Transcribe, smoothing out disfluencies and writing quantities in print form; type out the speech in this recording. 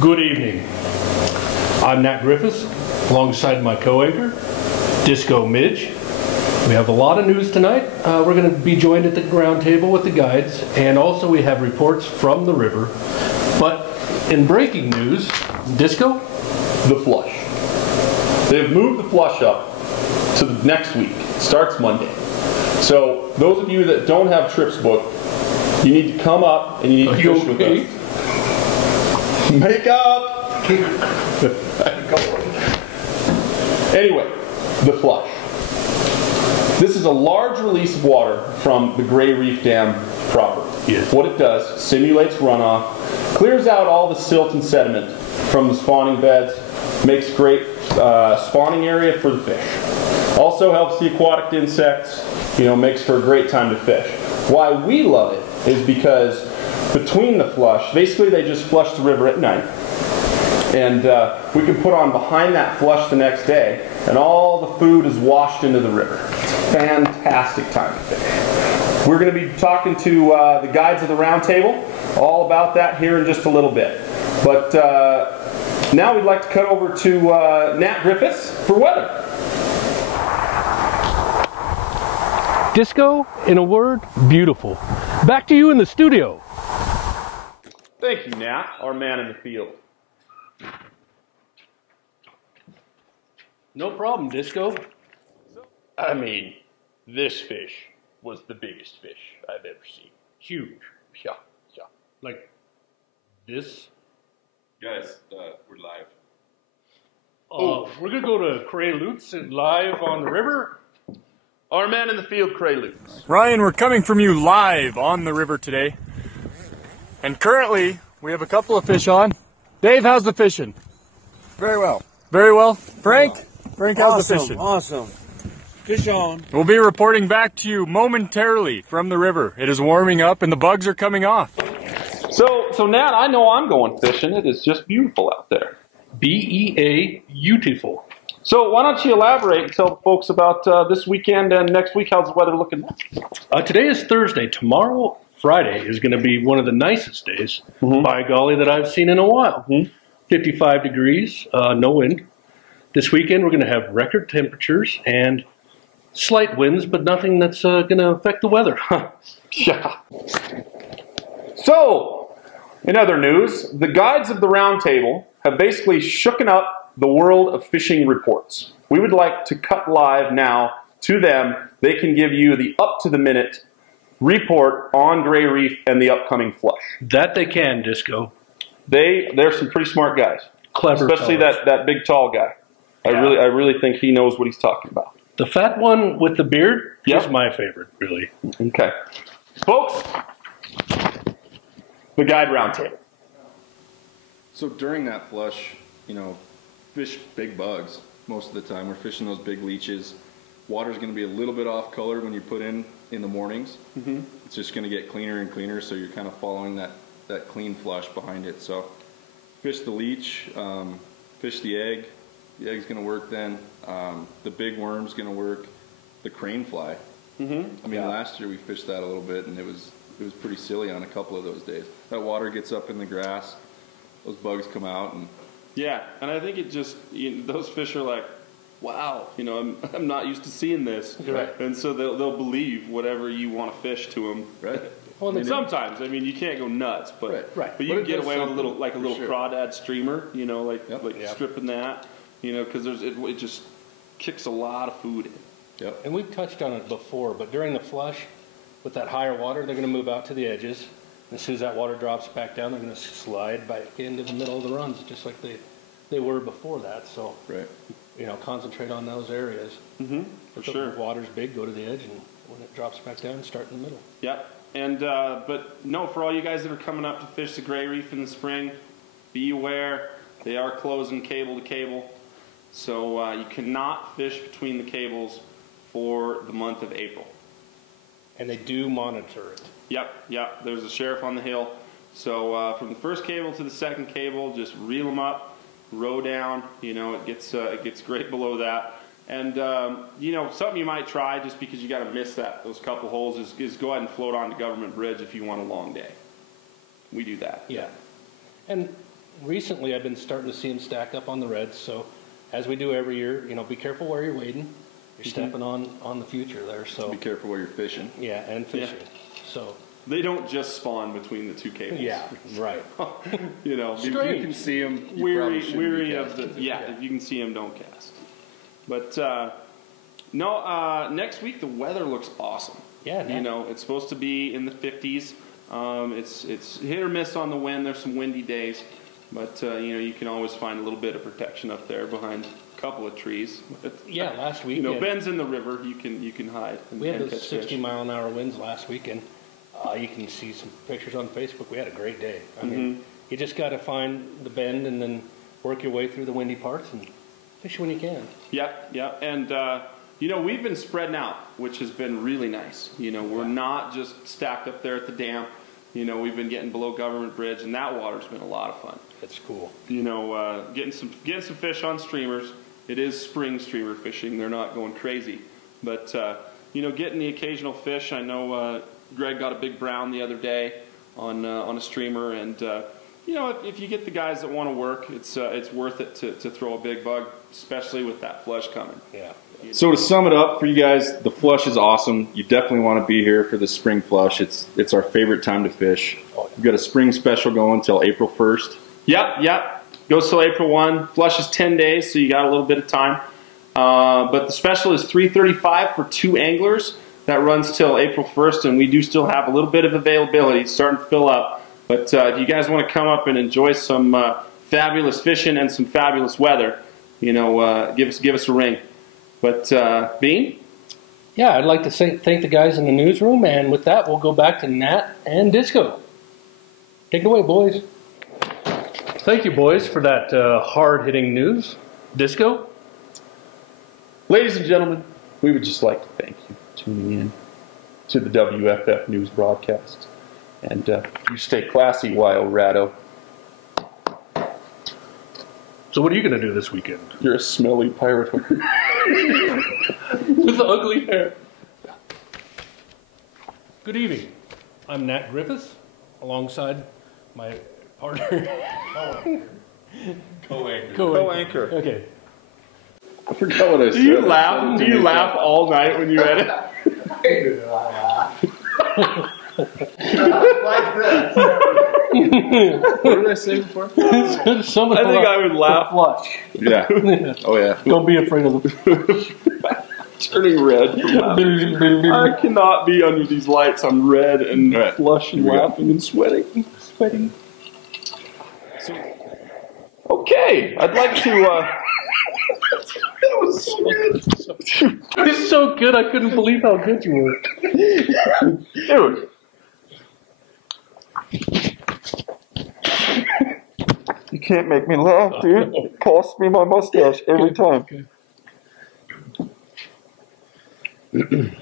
Good evening. I'm Nat Griffiths, alongside my co-anchor, Disco Midge. We have a lot of news tonight. We're going to be joined at the ground table with the guides, and also we have reports from the river. But in breaking news, Disco? The flush. They've moved the flush up to the next week. It starts Monday. So those of you that don't have trips booked, you need to come up and you need to fish with us. Make up! Anyway, the flush. This is a large release of water from the Gray Reef Dam proper. Yes. What it does, simulates runoff, clears out all the silt and sediment from the spawning beds, makes great spawning area for the fish. Also helps the aquatic insects, makes for a great time to fish. Why we love it is because between the flush, basically they just flush the river at night, and we can put on behind that flush the next day, and all the food is washed into the river. Fantastic time to fish. We're going to be talking to the guides of the round table all about that here in just a little bit. But now we'd like to cut over to Nat Griffiths for weather. Disco, in a word, beautiful. Back to you in the studio. Thank you, Nat, our man in the field. No problem, Disco. I mean, this fish was the biggest fish I've ever seen. Huge. Yeah. Like this. Guys, we're live. We're going to go to Cray Lutz live on the river. Our man in the field, Cray Lutz. Ryan, we're coming from you live on the river today. And currently, we have a couple of fish on. Dave, how's the fishing? Very well. Very well. Frank? Frank, how's the fishing? Awesome. Fish on. We'll be reporting back to you momentarily from the river. It is warming up and the bugs are coming off. So Nat, I know I'm going fishing. It is just beautiful out there. B-E-A, beautiful. So why don't you elaborate and tell the folks about this weekend and next week? How's the weather looking? Today is Thursday. Tomorrow, Friday, is going to be one of the nicest days, by golly, that I've seen in a while. 55 degrees, no wind. This weekend we're going to have record temperatures and slight winds, but nothing that's going to affect the weather. Yeah. So, in other news, the guides of the round table have basically shooken up the world of fishing reports. We would like to cut live now to them. They can give you the up-to-the-minute report on Gray Reef and the upcoming flush. That they can, Disco. They're some pretty smart guys. Clever especially fellas. that big tall guy. I really think he knows what he's talking about. The fat one with the beard Yep. is my favorite, really. Okay. Folks, the guide roundtable. So during that flush, fish big bugs most of the time. We're fishing those big leeches. Water's going to be a little bit off color when you put in the mornings. It's just going to get cleaner and cleaner, so you're kind of following that clean flush behind it. So fish the leech, fish the egg. The egg's going to work then. The big worm's going to work. The crane fly. Last year we fished that a little bit, and it was pretty silly on a couple of those days. That water gets up in the grass, those bugs come out, and yeah, and I think it just those fish are like, wow, I'm not used to seeing this, Right. And so they'll believe whatever you want to fish to them. right. Well, And sometimes, you can't go nuts, but Right. but you But can it get does away with a something, little for sure. crawdad streamer, Yep. Yep. stripping that, because it just kicks a lot of food in. Yep. And we've touched on it before, but during the flush, with that higher water, they're going to move out to the edges. And as soon as that water drops back down, they're going to slide back into the middle of the runs, just like they were before that. So, Right. concentrate on those areas. For If sure. the water's big, go to the edge, and when it drops back down, start in the middle. Yep. And but no, for all you guys that are coming up to fish the Gray Reef in the spring, be aware they are closing cable to cable, so you cannot fish between the cables for the month of April. And they do monitor it. Yep. There's a sheriff on the hill. So from the first cable to the second cable, just reel them up, row down. You know, it gets great below that. And you know, something you might try just because you got to miss those couple holes is go ahead and float onto Government Bridge if you want a long day. We do that. Yeah. And recently I've been starting to see them stack up on the reds, so as we do every year, you know, be careful where you're wading. You're stepping on the future there, so. Be careful where you're fishing. Yeah, and fishing. So. They don't just spawn between the two cables. Yeah, right. You know, If you can see them, weary of the, if you can see them, don't cast. But no, next week the weather looks awesome. Yeah, you know, it's supposed to be in the 50s. It's hit or miss on the wind. There's some windy days, but you know, you can always find a little bit of protection up there behind a couple of trees. But, yeah, last week. You know, bends in the river, you can hide. We had those 60-mile-an-hour winds last week, and you can see some pictures on Facebook. We had a great day. I mean, you just got to find the bend and then work your way through the windy parts and fish when you can. Yep. And you know, we've been spreading out, which has been really nice. You know, we're not just stacked up there at the dam. You know, we've been getting below Government Bridge, and that water's been a lot of fun. It's cool. You know, getting some fish on streamers. It is spring streamer fishing. They're not going crazy, but you know, getting the occasional fish. I know Greg got a big brown the other day on a streamer, and you know, if you get the guys that want to work, it's worth it to throw a big bug, especially with that flush coming. Yeah. So to sum it up for you guys, the flush is awesome. You definitely want to be here for the spring flush. It's our favorite time to fish. We've got a spring special going till April 1st. Yep. Goes till April 1. Flush is 10 days, so you got a little bit of time. But the special is $335 for 2 anglers. That runs till April 1st, and we do still have a little bit of availability. It's starting to fill up. But if you guys want to come up and enjoy some fabulous fishing and some fabulous weather, you know, give us a ring. But Bean? Yeah, I'd like to thank the guys in the newsroom, and with that, we'll go back to Nat and Disco. Take it away, boys. Thank you, boys, for that hard-hitting news. Disco? Ladies and gentlemen, we would just like to thank you for tuning in to the WFF News broadcast. And you stay classy, Wild Ratto. So what are you going to do this weekend? You're a smelly pirate hooker. With ugly hair. Good evening. I'm Nat Griffiths, alongside my partner. Co-anchor. Okay. I forgot what I said. Do you laugh? Do you laugh all night when you edit? What did I say before? I think I would laugh. Flush. Yeah. Oh yeah. Don't be afraid of the Turning red. I cannot be under these lights. I'm red and flush and laughing and sweating. Okay, I'd like to. That was so good. It was so good. I couldn't believe how good you were. Dude. You can't make me laugh, dude. It costs me my mustache every time. Okay.